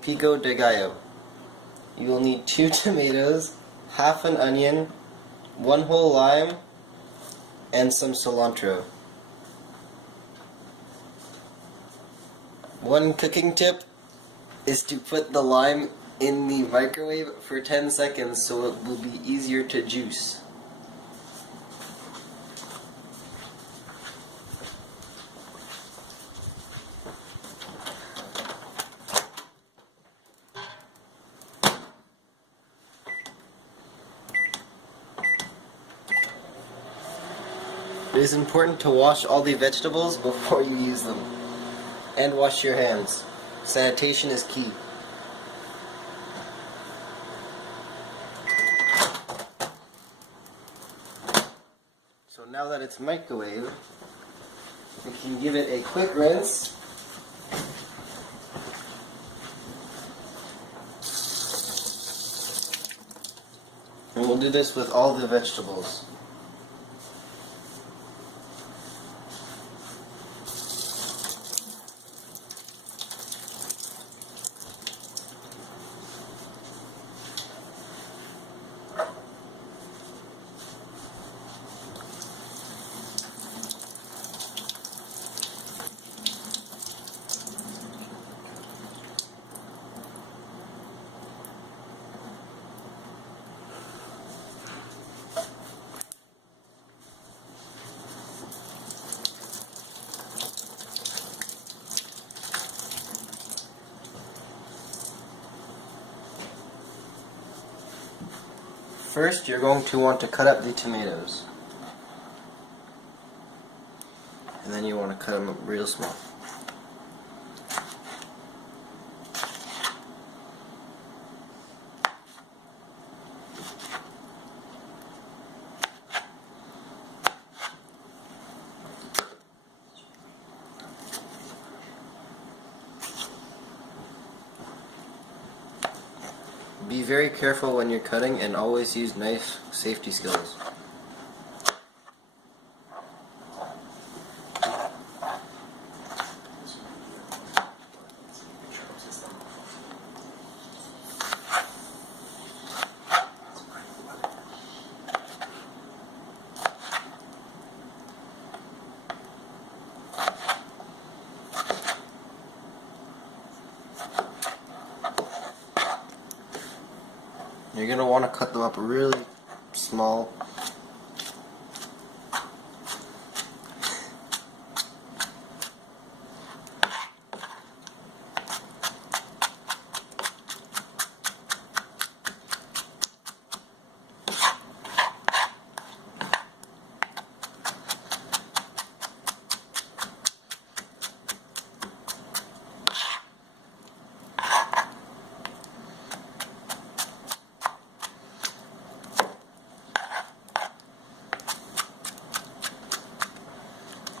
Pico de gallo. You will need 2 tomatoes, half an onion, 1 whole lime, and some cilantro. One cooking tip is to put the lime in the microwave for 10 seconds so it will be easier to juice. It is important to wash all the vegetables before you use them. And wash your hands. Sanitation is key. So now that it's microwaved, we can give it a quick rinse. And we'll do this with all the vegetables. First, you're going to want to cut up the tomatoes. And then you want to cut them up real small. Be very careful when you're cutting and always use knife safety skills. You're going to want to cut them up really small.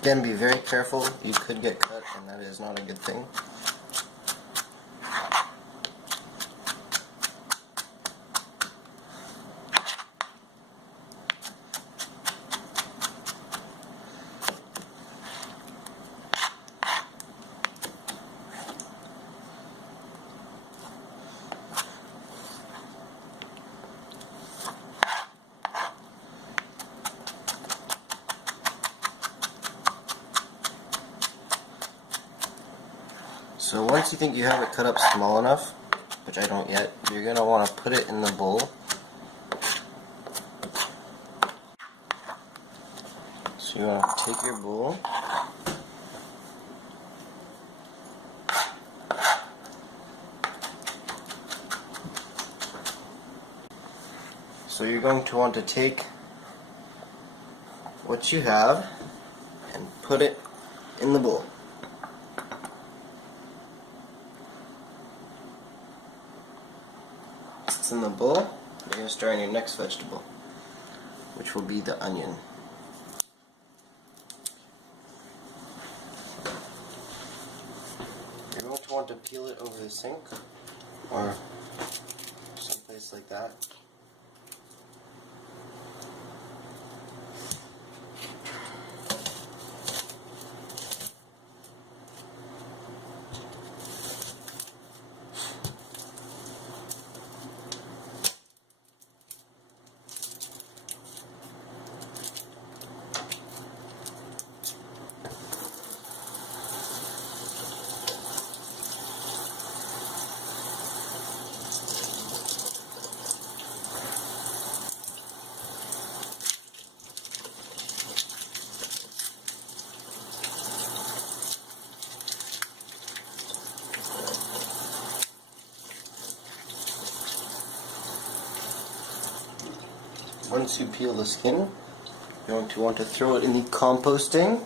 Again, be very careful. You could get cut, and that is not a good thing. So once you think you have it cut up small enough, which I don't yet, you're going to want to put it in the bowl. So you want to take your bowl, so you're going to want to take what you have and put it in the bowl. It's in the bowl. You're going to start on your next vegetable, which will be the onion. You're going to want to peel it over the sink or someplace like that. once you peel the skin, you're going to want to throw it in the composting.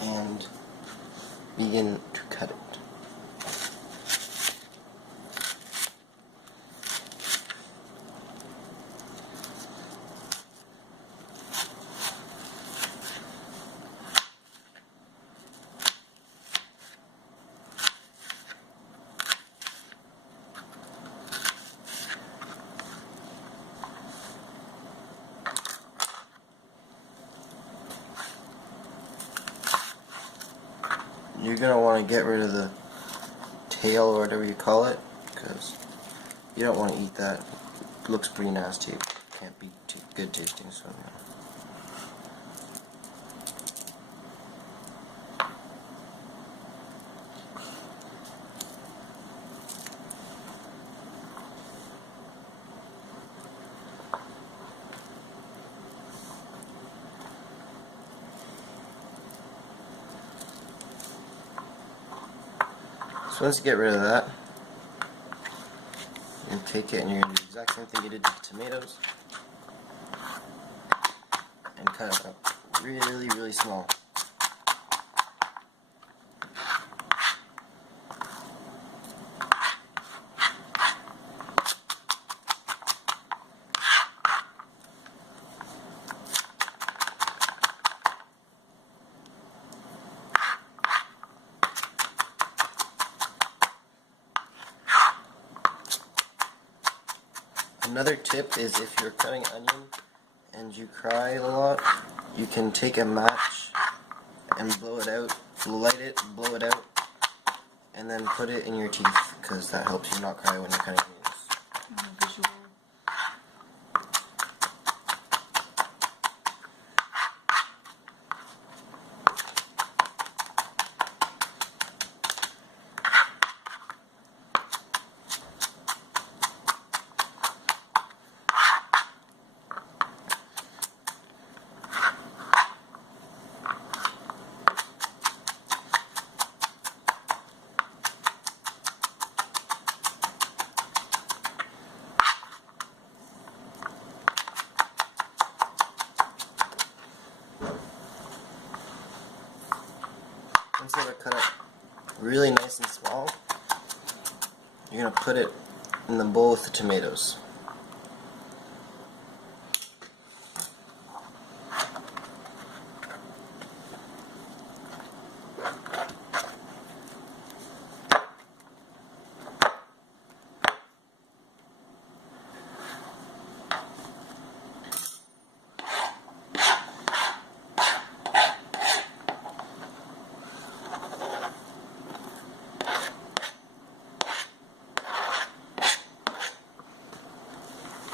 And begin to cut it. You're going to want to get rid of the tail or whatever you call it, because you don't want to eat that. It looks pretty nasty. It can't be too good tasting, so yeah. So once you get rid of that, you take it and you're going to do the exact same thing you did to the tomatoes and cut it up really, really small. Another tip is if you're cutting onion and you cry a lot, you can take a match and blow it out, light it, blow it out, and then put it in your teeth, because that helps you not cry when you're cutting onions. Once you have it cut up really nice and small, you're going to put it in the bowl with the tomatoes.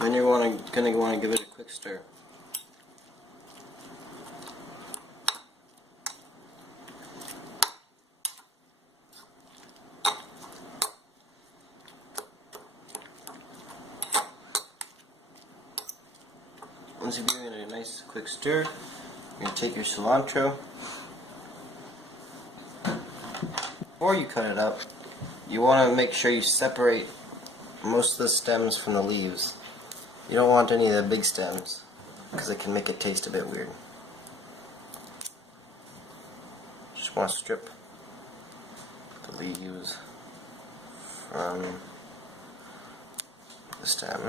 Then you're going to want to give it a quick stir. Once you've given it a nice quick stir, you're going to take your cilantro. Before you cut it up, you want to make sure you separate most of the stems from the leaves. You don't want any of the big stems, because it can make it taste a bit weird. Just want to strip the leaves from the stem.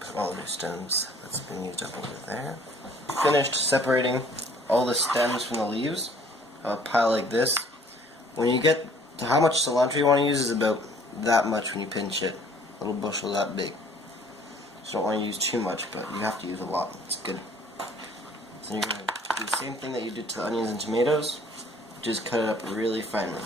Put all the stems that's been used up over there. Finished separating all the stems from the leaves, a pile like this. When you get to how much cilantro you want to use is about that much when you pinch it. A little bushel that big. So don't want to use too much, but you have to use a lot. It's good. So you're going to do the same thing that you did to the onions and tomatoes, just cut it up really finely.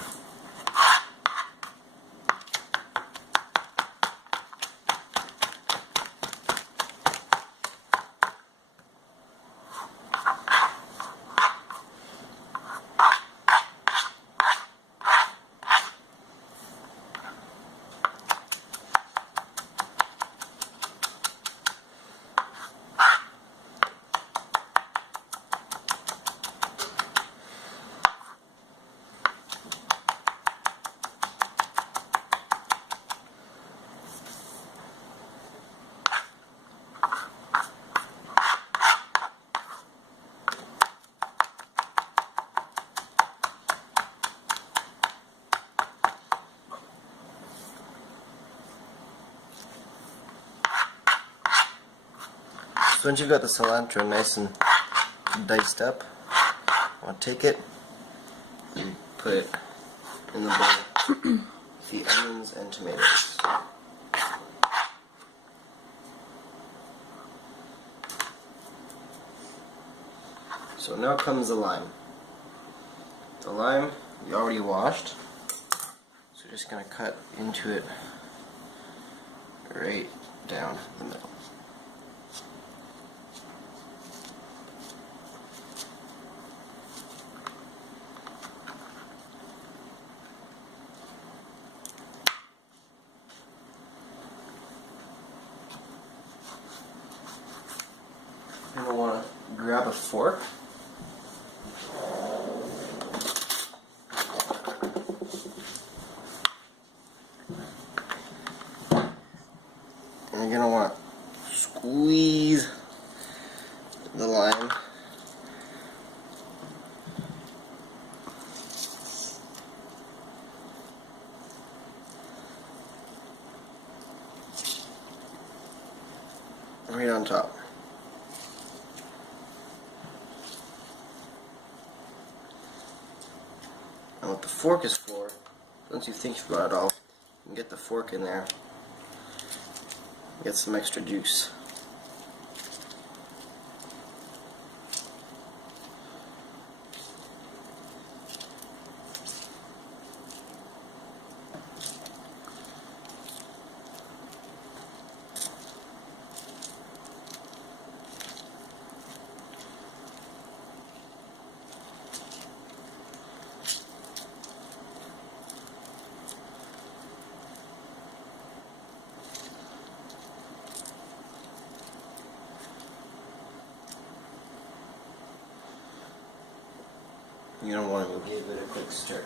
So once you've got the cilantro nice and diced up, I want to take it and put it in the bowl with the onions and tomatoes. So now comes the lime. The lime you already washed, so we're just going to cut into it right down the middle. You're going to want to grab a fork. And you're going to want to squeeze the lime. Right on top. And what the fork is for, once you think you've got it all, you can get the fork in there, get some extra juice. You don't want to give it a quick stir.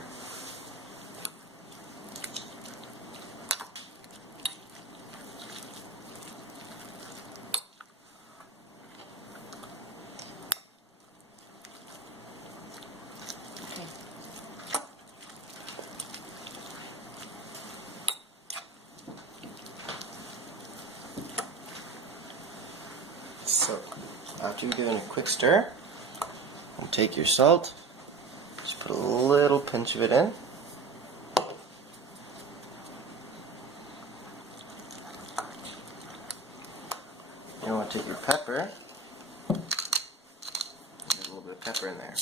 So, after you've given a quick stir, you take your salt. Just put a little pinch of it in. You want to take your pepper. Get a little bit of pepper in there.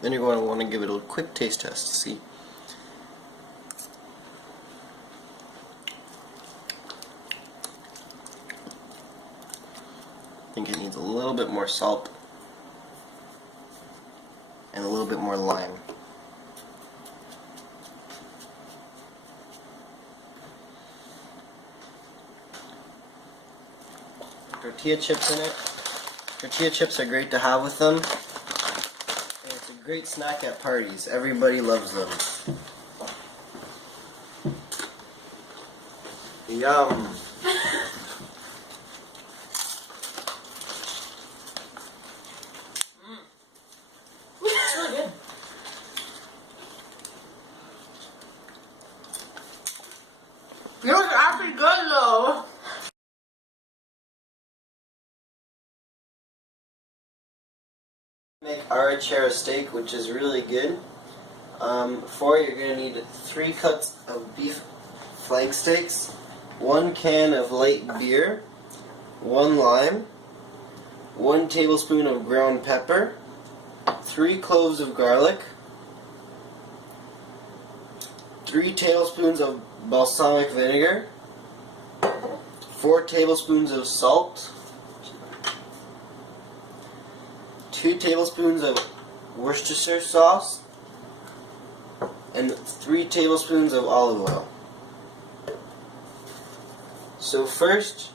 Then you're going to want to give it a quick taste test to see. I think it needs a little bit more salt and a little bit more lime. Tortilla chips in it. Tortilla chips are great to have with them. And it's a great snack at parties. Everybody loves them. Yum! It was actually good though. Make arrachera steak, which is really good. For it, you're going to need 3 cuts of beef flank steaks, 1 can of light beer, 1 lime, 1 tablespoon of ground pepper, 3 cloves of garlic, 3 tablespoons of balsamic vinegar, 4 tablespoons of salt, 2 tablespoons of Worcestershire sauce, and 3 tablespoons of olive oil. So first,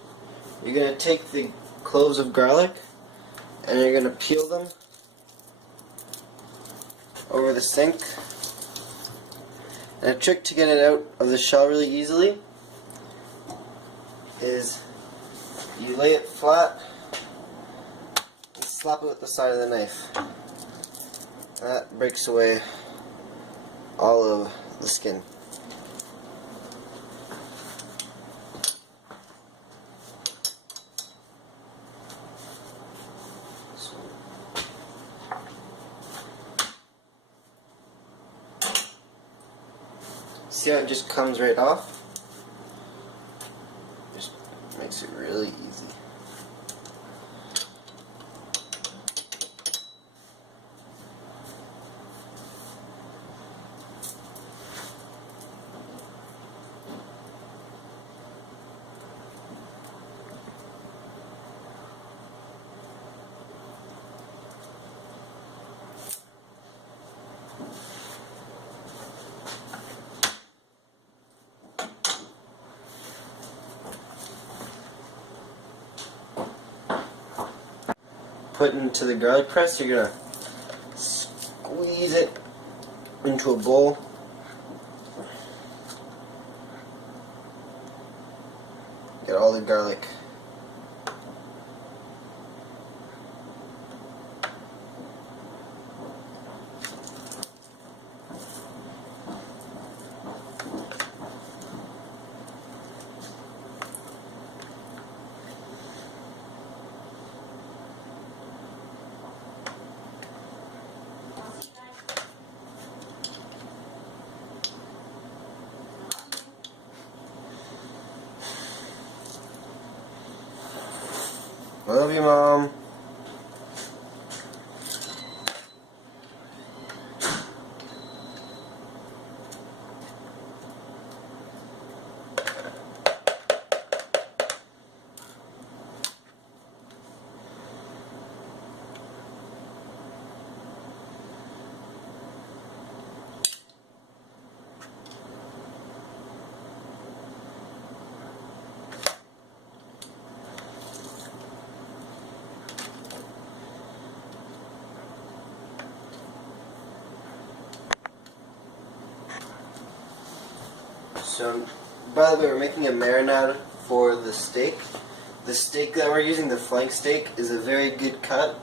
you're going to take the cloves of garlic and you're going to peel them over the sink. And a trick to get it out of the shell really easily is you lay it flat, slap it with the side of the knife. That breaks away all of the skin. See how it just comes right off? Just makes it really easy. Put into the garlic press, you're gonna squeeze it into a bowl. Get all the garlic. Love you, Mom. So, by the way, we're making a marinade for the steak. The steak that we're using, the flank steak, is a very good cut.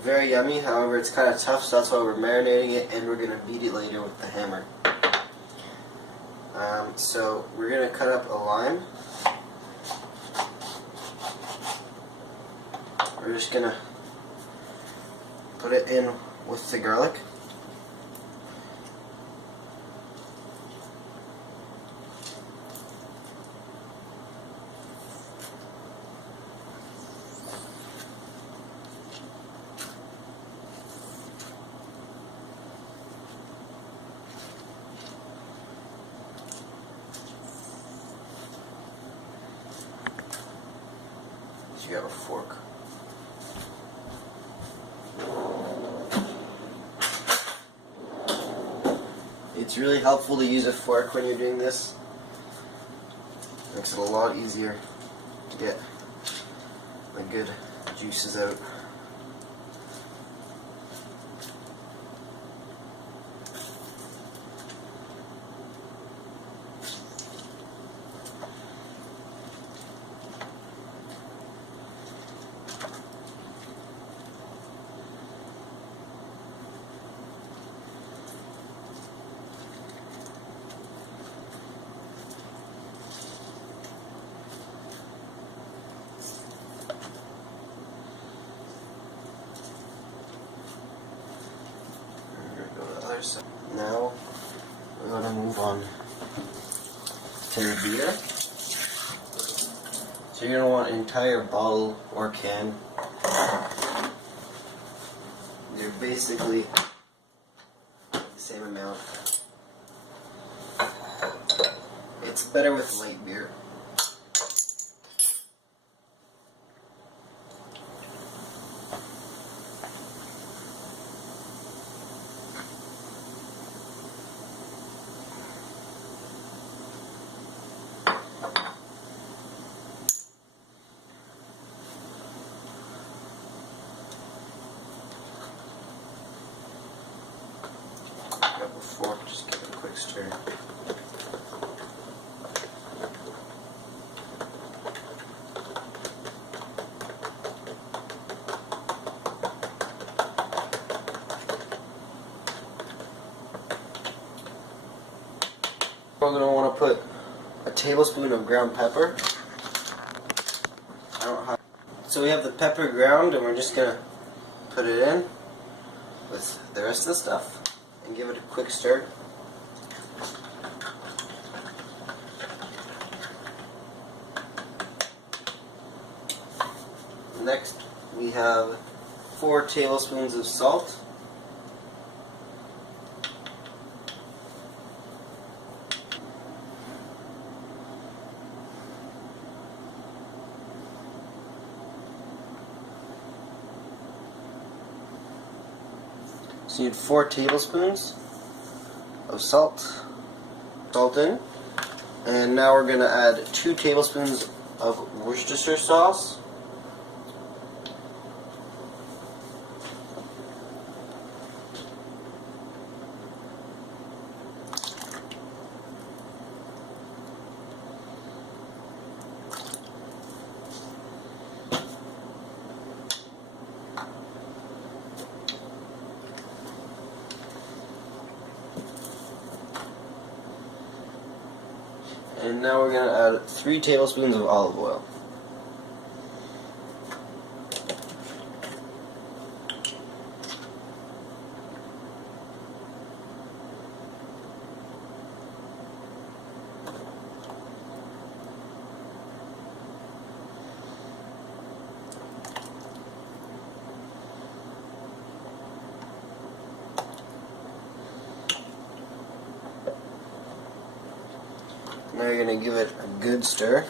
Very yummy, however it's kind of tough, so that's why we're marinating it, and we're going to beat it later with the hammer. So, we're going to cut up a lime. We're just going to put it in with the garlic. You have a fork. It's really helpful to use a fork when you're doing this. Makes it a lot easier to get the good juices out. Now we're going to move on to the beer. So you're going to want an entire bottle or can. They're basically the same amount. It's better with light beer. Grab a fork, just give it a quick stir. We're going to want to put a tablespoon of ground pepper. So we have the pepper ground, and we're just going to put it in with the rest of the stuff and give it a quick stir. Next, we have 4 tablespoons of salt. So you need 4 tablespoons of salt in. And now we're going to add 2 tablespoons of Worcestershire sauce. And now we're going to add 3 tablespoons of olive oil. Now you're going to give it a good stir.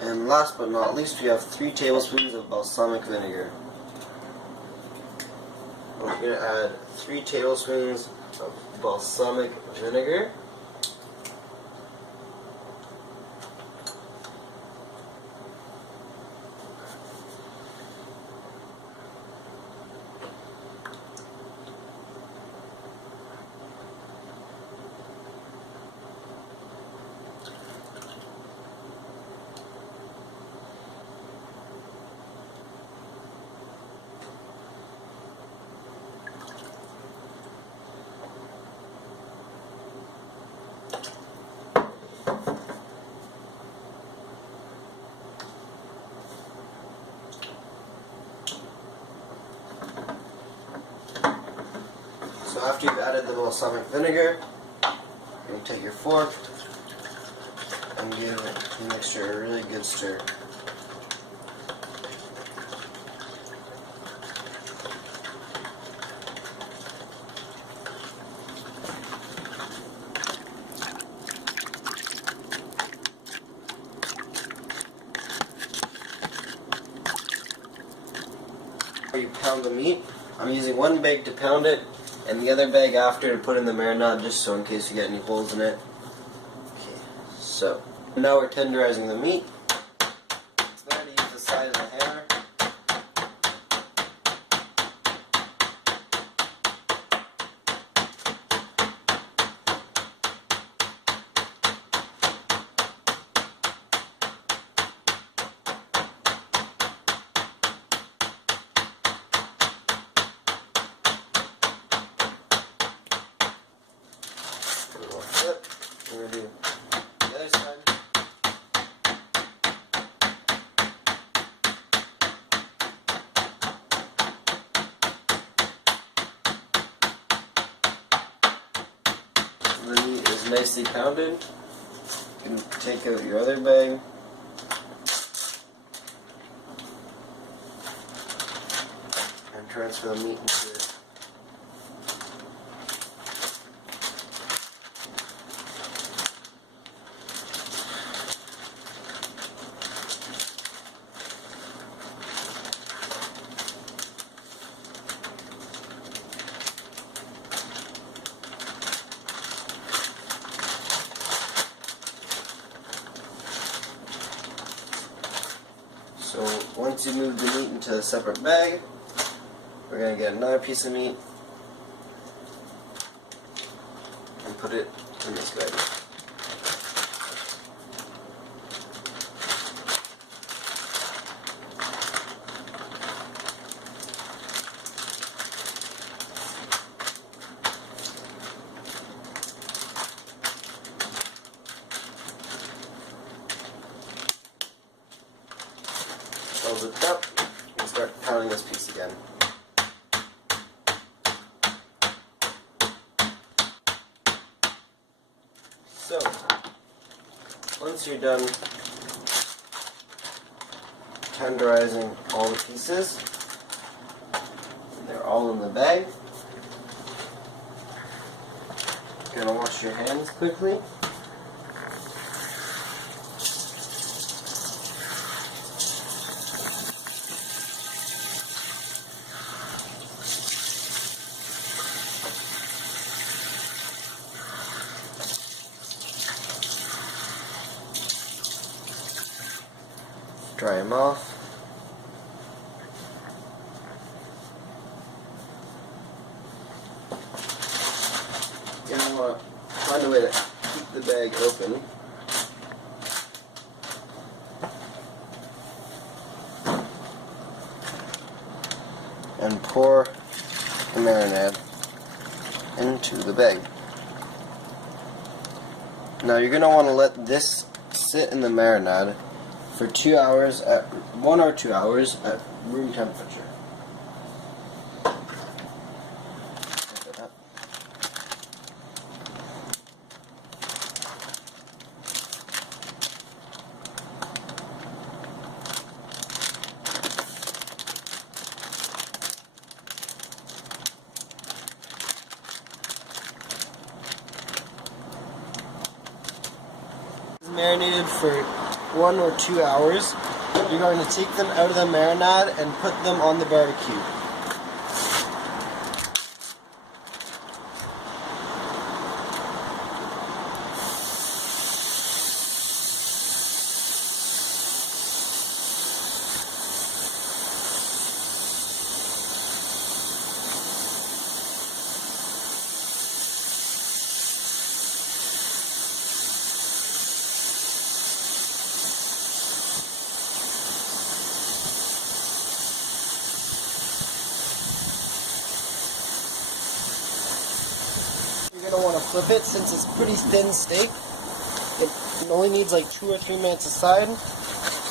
And last but not least, we have 3 tablespoons of balsamic vinegar. We're going to add 3 tablespoons of balsamic vinegar. So after you've added the balsamic vinegar, you take your fork and give the mixture a really good stir. You pound the meat. I'm using 1 bag to pound it, and the other bag after to put in the marinade, just so in case you get any holes in it. Okay, so now we're tenderizing the meat. It's better to use the size of the hammer. We're going to do the other side. The meat is nicely pounded. You can take out your other bag. And transfer the meat into it. So once you move the meat into a separate bag, We're going to get another piece of meat and put it in this bag. All zipped up, we'll start pounding this piece again. So, once you're done tenderizing all the pieces, and they're all in the bag, you're going to wash your hands quickly. Dry them off. You're going to want to find a way to keep the bag open. And pour the marinade into the bag. Now you're going to want to let this sit in the marinade for 2 hours at 1 or 2 hours at room temperature. Marinated for 1 or 2 hours. You're going to take them out of the marinade and put them on the barbecue. You're going to want to flip it since it's pretty thin steak. It only needs like 2 or 3 minutes aside.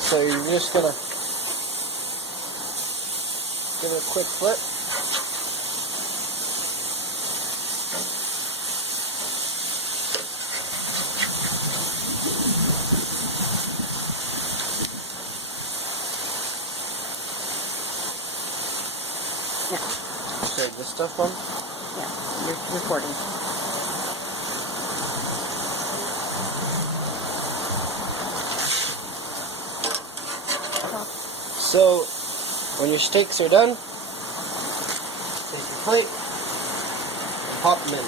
So you're just going to give it a quick flip. Turn this stuff on. Yeah, you're recording. So, when your steaks are done, take your plate and pop them in.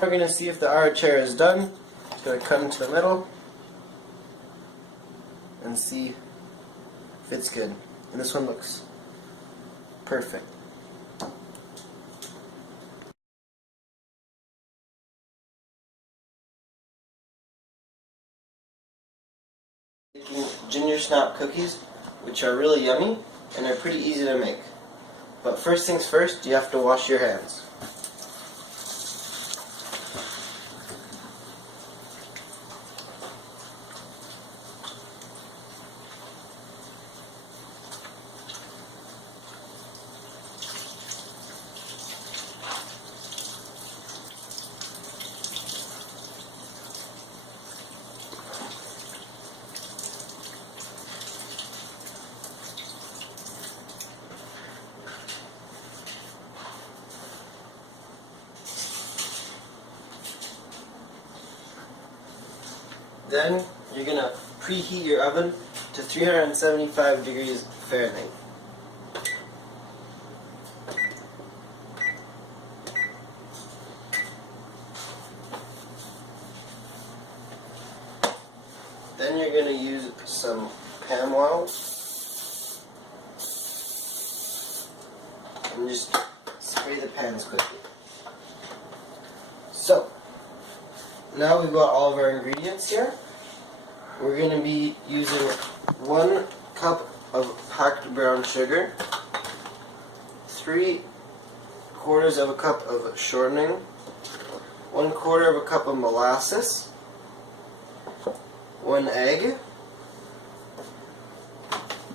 We're going to see if the arrachera is done. It's going to cut into the middle and see if it's good. And this one looks perfect. Making ginger snap cookies, which are really yummy and are pretty easy to make. But first things first, you have to wash your hands. Then you're going to preheat your oven to 375 degrees Fahrenheit. you're going to use some palm oil and just spray the pans quickly. So, now we've got all of our ingredients here. We're going to be using 1 cup of packed brown sugar, 3/4 of a cup of shortening, 1/4 of a cup of molasses, 1 egg,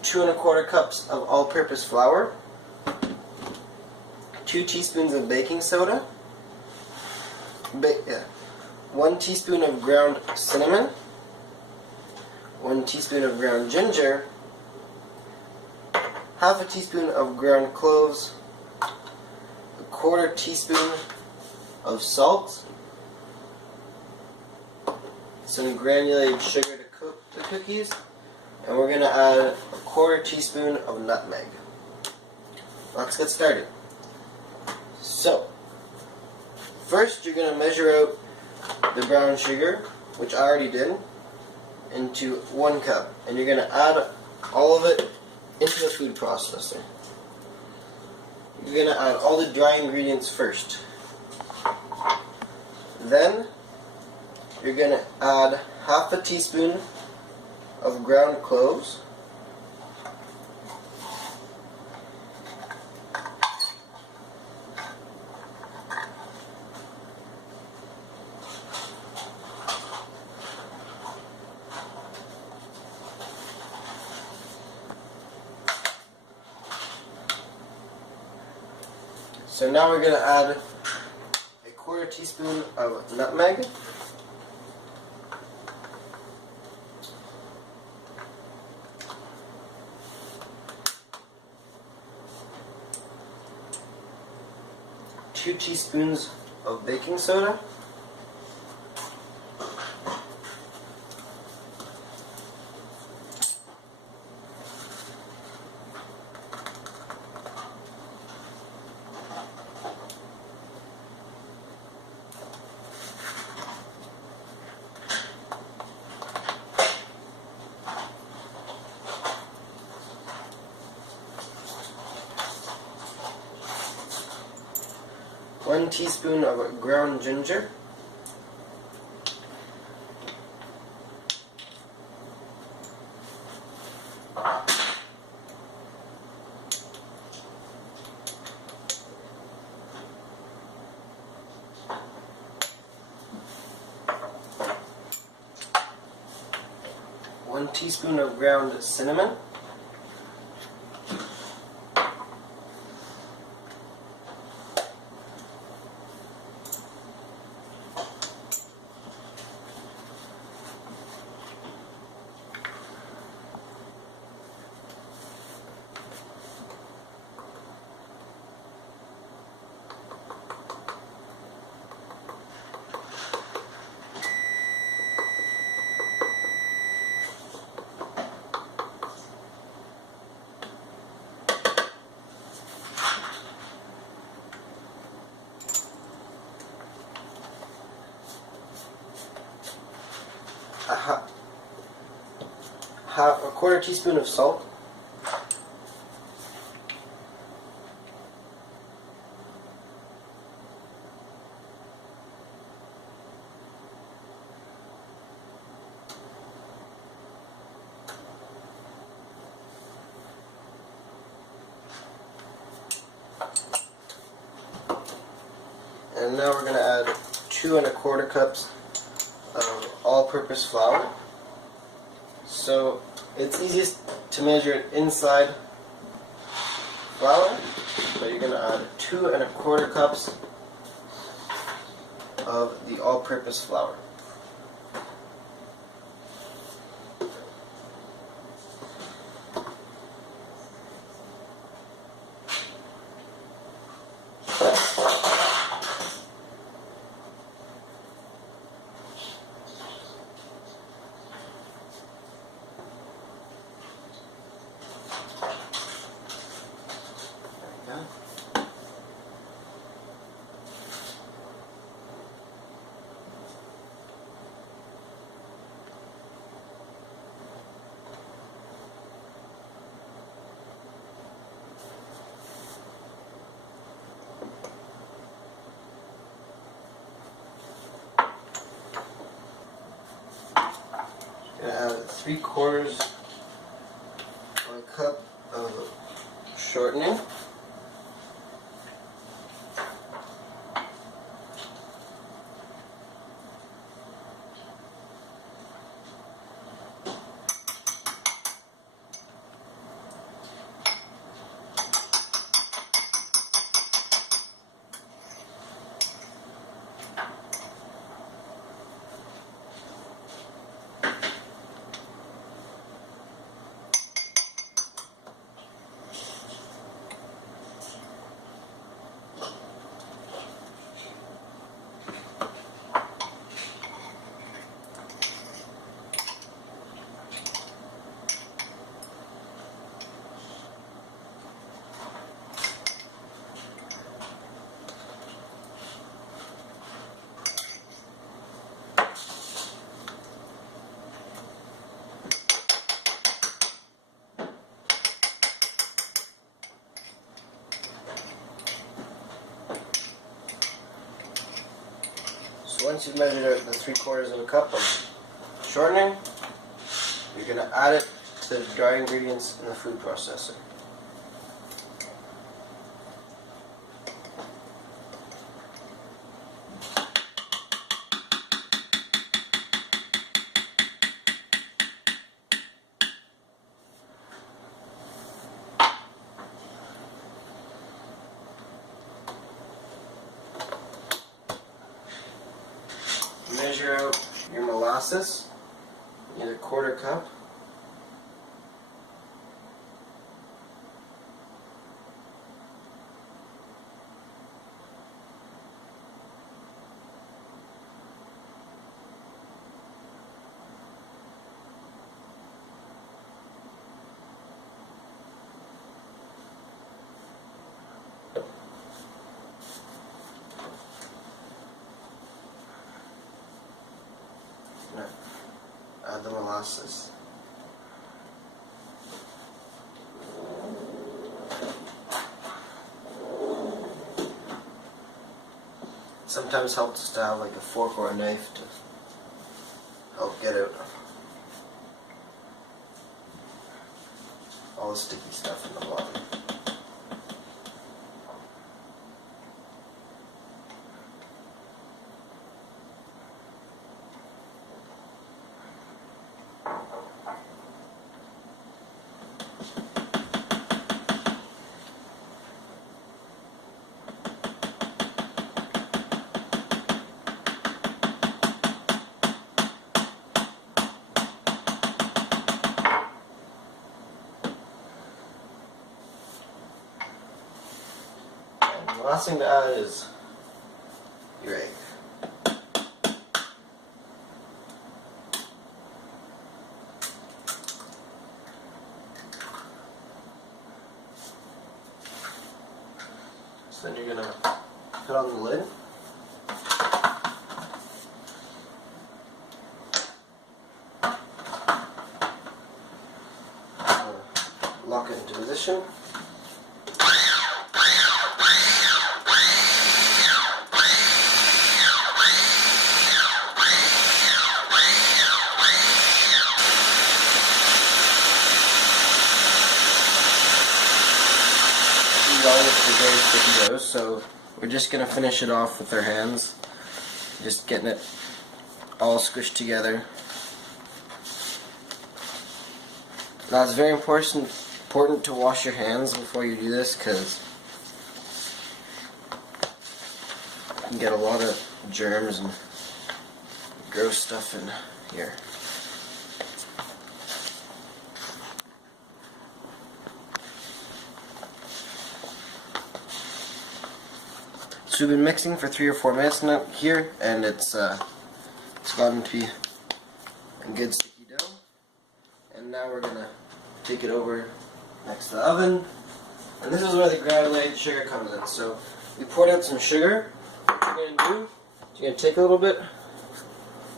2 1/4 cups of all-purpose flour, 2 teaspoons of baking soda, 1 teaspoon of ground cinnamon, 1 teaspoon of ground ginger, half a teaspoon of ground cloves, 1/4 teaspoon of salt, some granulated sugar to coat the cookies, and we're going to add 1/4 teaspoon of nutmeg. Let's get started. So, first you're going to measure out the brown sugar, which I already did, into 1 cup, and you're going to add all of it into the food processor. You're going to add all the dry ingredients first. Then you're going to add half a teaspoon of ground cloves, so now we're going to add 1/4 teaspoon of nutmeg, two teaspoons of baking soda, 1 teaspoon of ground ginger, one teaspoon of ground cinnamon, 1/4 teaspoon of salt, and now we're going to add 2 1/4 cups of all-purpose flour. So it's easiest to measure it inside flour, but you're going to add 2 1/4 cups of the all-purpose flour. 3/4 of a cup of shortening. So once you've measured out the 3/4 of a cup of shortening, you're going to add it to the dry ingredients in the food processor. Measure out your molasses, either 1/4 cup. Add the molasses. Sometimes helps to have like a fork or a knife to help get out all the sticky stuff in the bottom. The last thing to add is your egg. So then you're going to put on the lid. Lock it into position. Very sticky dough, so we're just going to finish it off with our hands, just getting it all squished together. Now it's very important to wash your hands before you do this, because you can get a lot of germs and gross stuff in here. So we've been mixing for 3 or 4 minutes now here, and it's gotten to be a good sticky dough. And now we're gonna take it over next to the oven, and this is where the granulated sugar comes in. So we poured out some sugar. What you're gonna do is you're gonna take a little bit,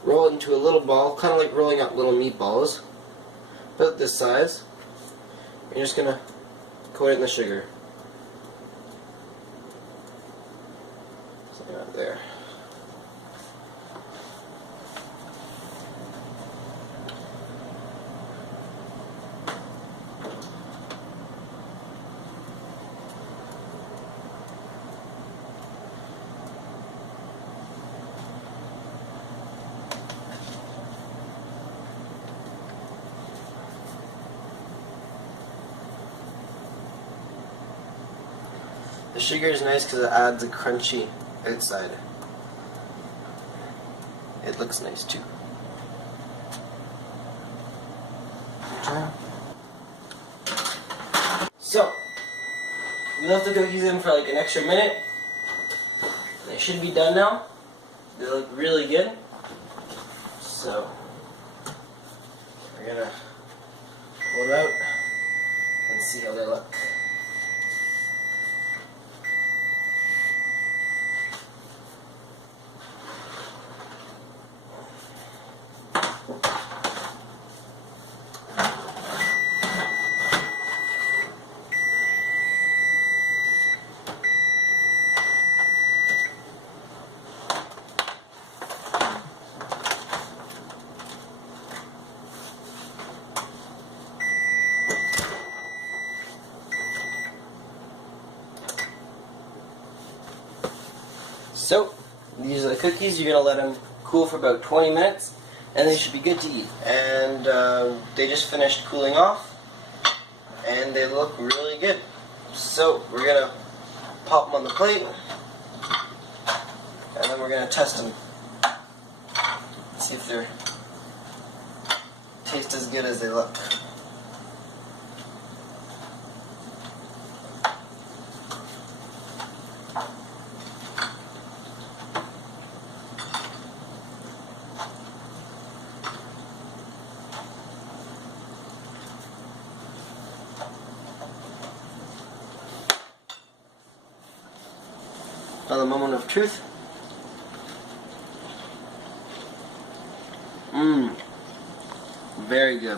roll it into a little ball, kind of like rolling out little meatballs, about this size. You're just gonna coat it in the sugar. Right there. The sugar is nice because it adds a crunchy outside. It looks nice too. So, we left the cookies in for like an extra minute. They should be done now. They look really good. So, we're gonna pull them out and see how they look. So, these are the cookies. You're going to let them cool for about 20 minutes, and they should be good to eat. And they just finished cooling off, and they look really good. So, we're going to pop them on the plate, and then we're going to test them. See if they taste as good as they look. Now the moment of truth. Very good.